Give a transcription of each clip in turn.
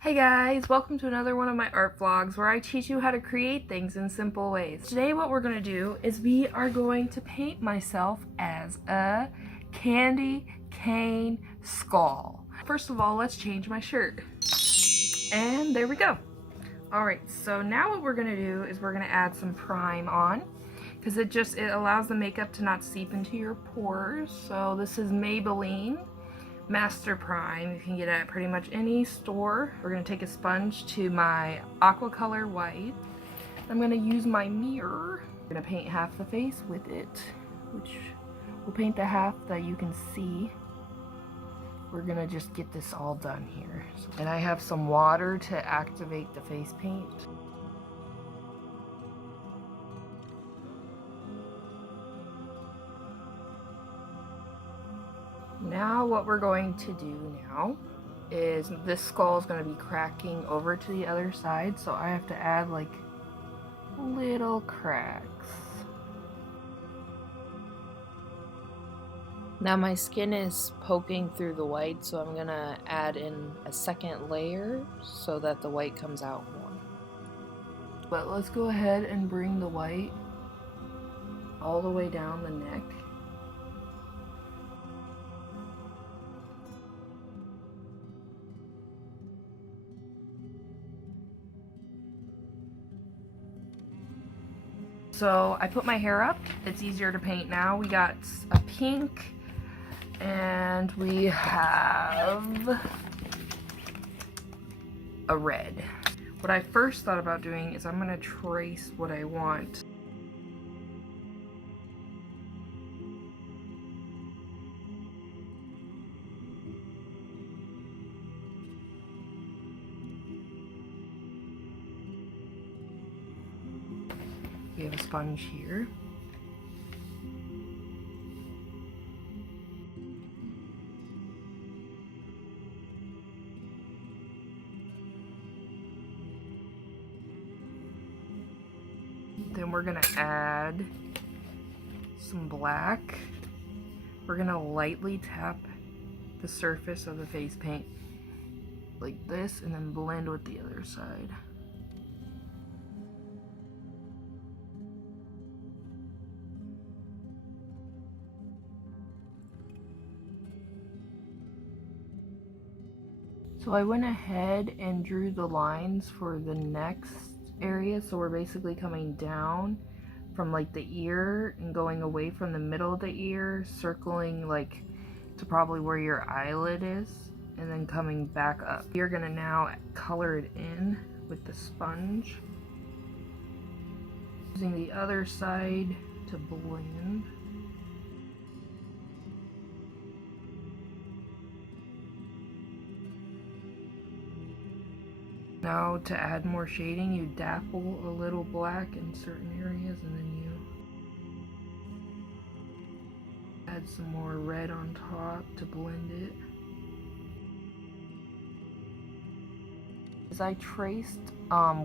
Hey guys, welcome to another one of my art vlogs where I teach you how to create things in simple ways. Today what we're going to do is we are going to paint myself as a candy cane skull. First of all, let's change my shirt. And there we go. Alright, so now what we're going to do is we're going to add some prime on because it allows the makeup to not seep into your pores. So this is Maybelline Master Prime. You can get it at pretty much any store. We're going to take a sponge to my aqua color white. I'm going to use my mirror. I'm going to paint half the face with it, which we'll paint the half that you can see. We're going to just get this all done here. And I have some water to activate the face paint. Now what we're going to do now is this skull is going to be cracking over to the other side, so I have to add like little cracks. Now my skin is poking through the white, so I'm going to add in a second layer so that the white comes out more. But let's go ahead and bring the white all the way down the neck. So I put my hair up. It's easier to paint now. We got a pink and we have a red. What I first thought about doing is I'm going to trace what I want. We have a sponge here. Then we're gonna add some black. We're gonna lightly tap the surface of the face paint like this and then blend with the other side. So I went ahead and drew the lines for the next area, so we're basically coming down from like the ear and going away from the middle of the ear, circling like to probably where your eyelid is, and then coming back up. You're gonna now color it in with the sponge, using the other side to blend. Now to add more shading, you dapple a little black in certain areas and then you add some more red on top to blend it. As I traced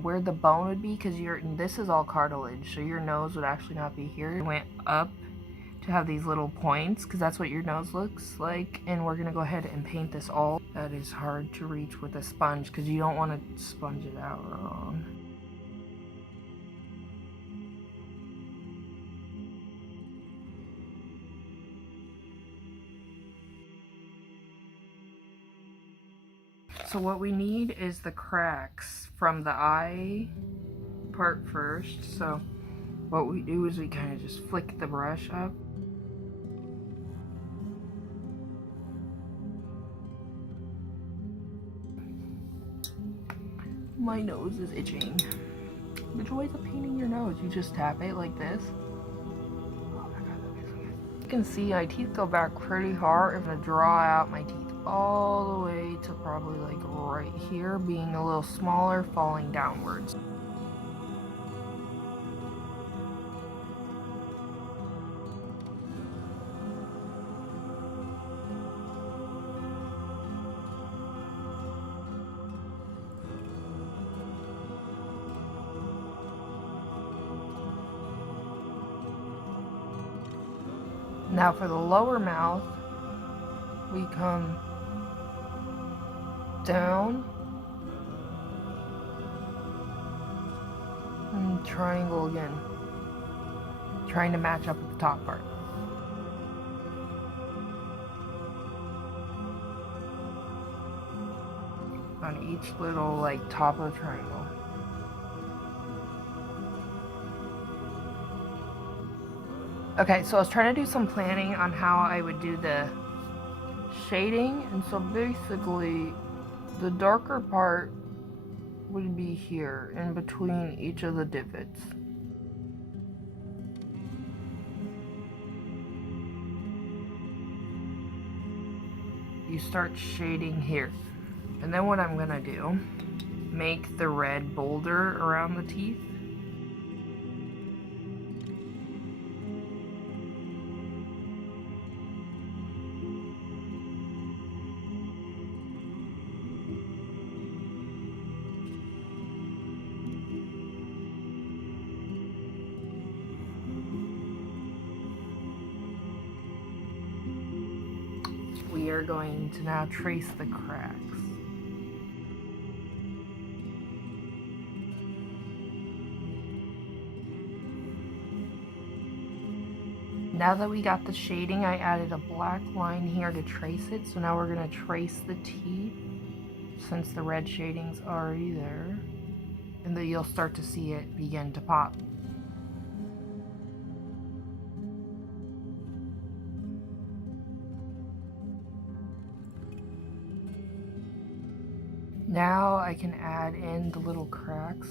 where the bone would be, because this is all cartilage, so your nose would actually not be here. I went up to have these little points because that's what your nose looks like, and we're gonna go ahead and paint this all. That is hard to reach with a sponge because you don't want to sponge it out wrong. So what we need is the cracks from the eye part first. So what we do is we kind of just flick the brush up. My nose is itching. The joys of painting your nose. You just tap it like this. Oh my god, that feels so good. You can see my teeth go back pretty hard. I'm gonna draw out my teeth all the way to probably like right here, being a little smaller, falling downwards. Now for the lower mouth, we come down And triangle again. Trying to match up with the top part. On each little like top of the triangle. Okay, so I was trying to do some planning on how I would do the shading, and so basically the darker part would be here in between each of the divots. You start shading here, and then what I'm gonna do, make the red bolder around the teeth. We are going to now trace the cracks. Now that we got the shading, I added a black line here to trace it. So now we're going to trace the teeth since the red shading's already there. And then you'll start to see it begin to pop. Now I can add in the little cracks.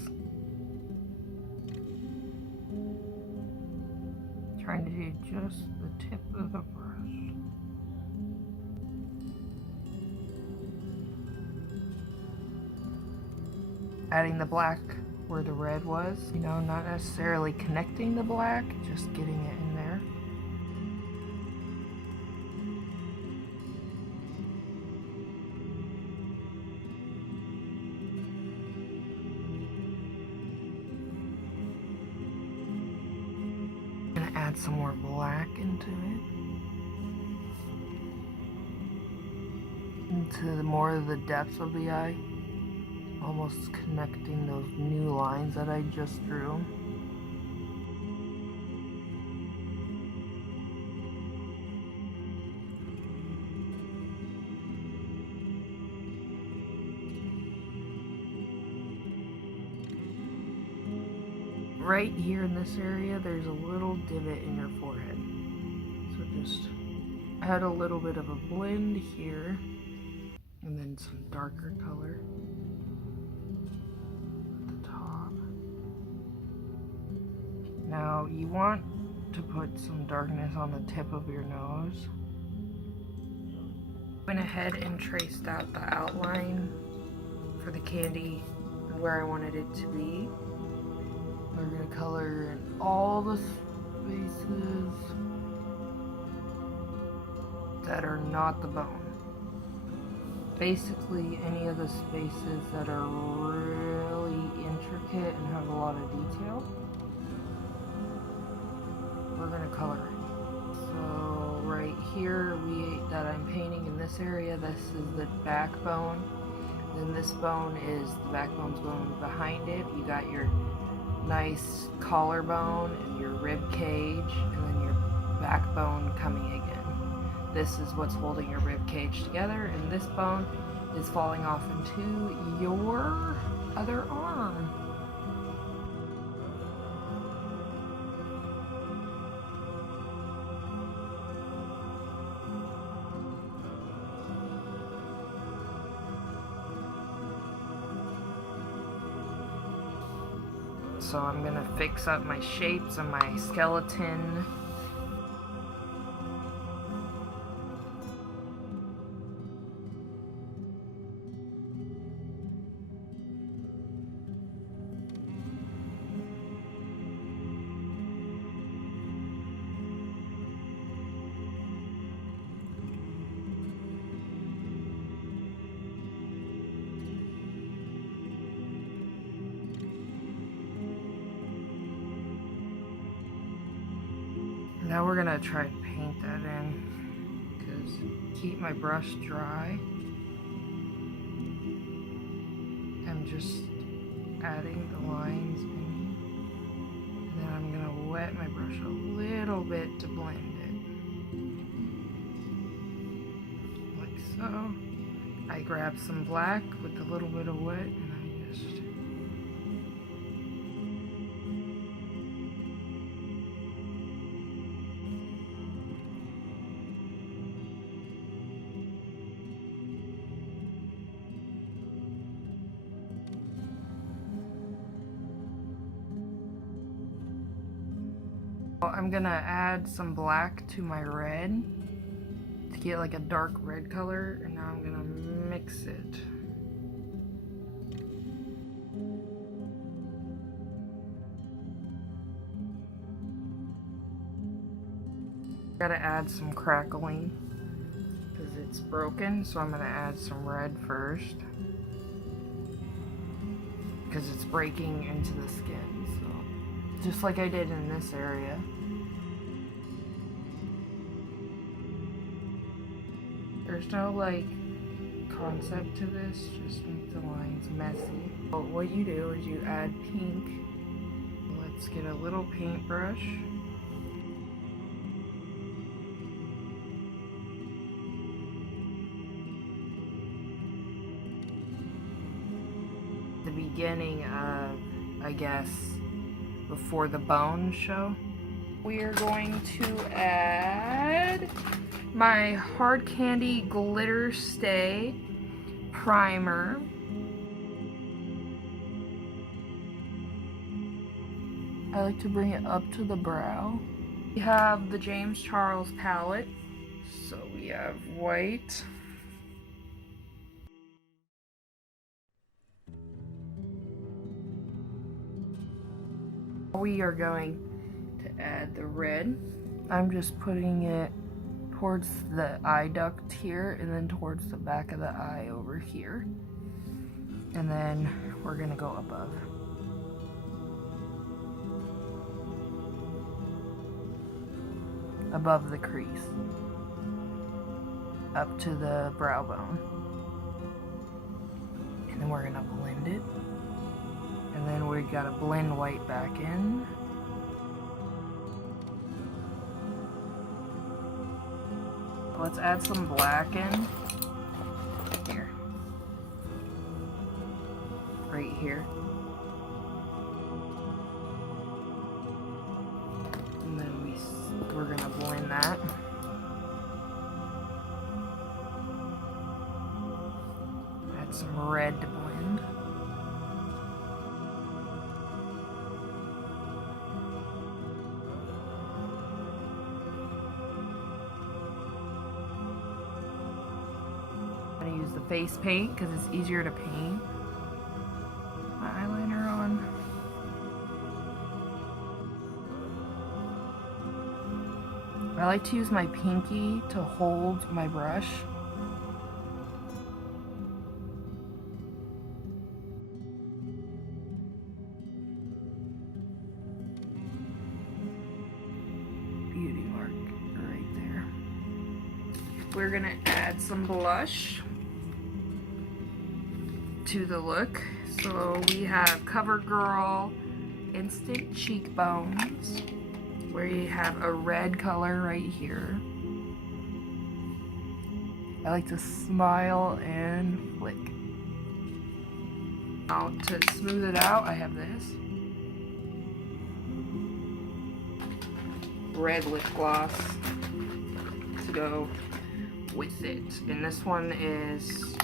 Trying to do just the tip of the brush. Adding the black where the red was, you know, not necessarily connecting the black, just getting it in there. Add some more black into it, into more of the depths of the eye, almost connecting those new lines that I just drew. Right here in this area, there's a little divot in your forehead. So just add a little bit of a blend here, and then some darker color at the top. Now you want to put some darkness on the tip of your nose. Went ahead and traced out the outline for the candy and where I wanted it to be. We're going to color in all the spaces that are not the bone. Basically any of the spaces that are really intricate and have a lot of detail, we're going to color in. So right here that I'm painting in this area, this is the backbone. Then this bone is the backbone's going behind it. You got your nice collarbone and your rib cage, and then your backbone coming again. This is what's holding your rib cage together, and this bone is falling off into your other arm. So I'm gonna fix up my shapes and my skeleton. Now we're gonna try and paint that in, because keep my brush dry. I'm just adding the lines in. I'm gonna wet my brush a little bit to blend it. Like so. I grab some black with a little bit of wet and I just... I'm gonna add some black to my red to get like a dark red color, and now I'm gonna mix it. Gotta add some crackling because it's broken, so I'm gonna add some red first because it's breaking into the skin, so just like I did in this area. There's no like concept to this, just make the lines messy. But what you do is you add pink. Let's get a little paintbrush. The beginning of, I guess, before the bones show. We are going to add my Hard Candy Glitter Stay Primer. I like to bring it up to the brow. We have the James Charles palette. So we have white. We are going to add the red. I'm just putting it towards the eye duct here and then towards the back of the eye over here. And then we're gonna go above. Above the crease. Up to the brow bone. And then we're gonna blend it. And then we gotta blend white back in. Let's add some black in. Here. Right here. And then we're gonna blend that. Add some red to blend. I'm gonna use the face paint because it's easier to paint. My eyeliner on. I like to use my pinky to hold my brush. Beauty mark right there. We're gonna add some blush to the look. So we have CoverGirl Instant Cheekbones, where you have a red color right here. I like to smile and flick. Now to smooth it out, I have this red lip gloss to go with it. And this one is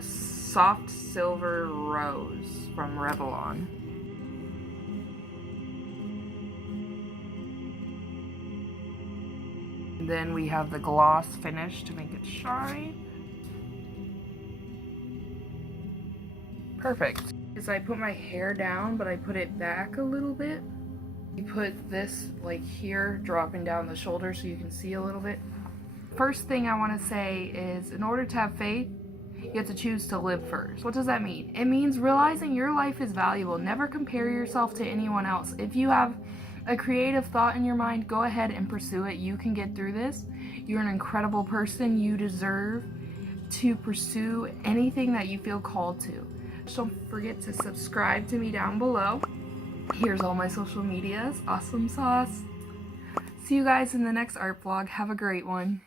Soft Silver Rose from Revlon. And then we have the gloss finish to make it shine. Perfect. Is I put my hair down, but I put it back a little bit. You put this like here, dropping down the shoulder so you can see a little bit. First thing I want to say is, in order to have faith, you have to choose to live first. What does that mean? It means realizing your life is valuable. Never compare yourself to anyone else. If you have a creative thought in your mind, go ahead and pursue it. You can get through this. You're an incredible person. You deserve to pursue anything that you feel called to. Don't forget to subscribe to me down below. Here's all my social medias. Awesome sauce. See you guys in the next art vlog. Have a great one.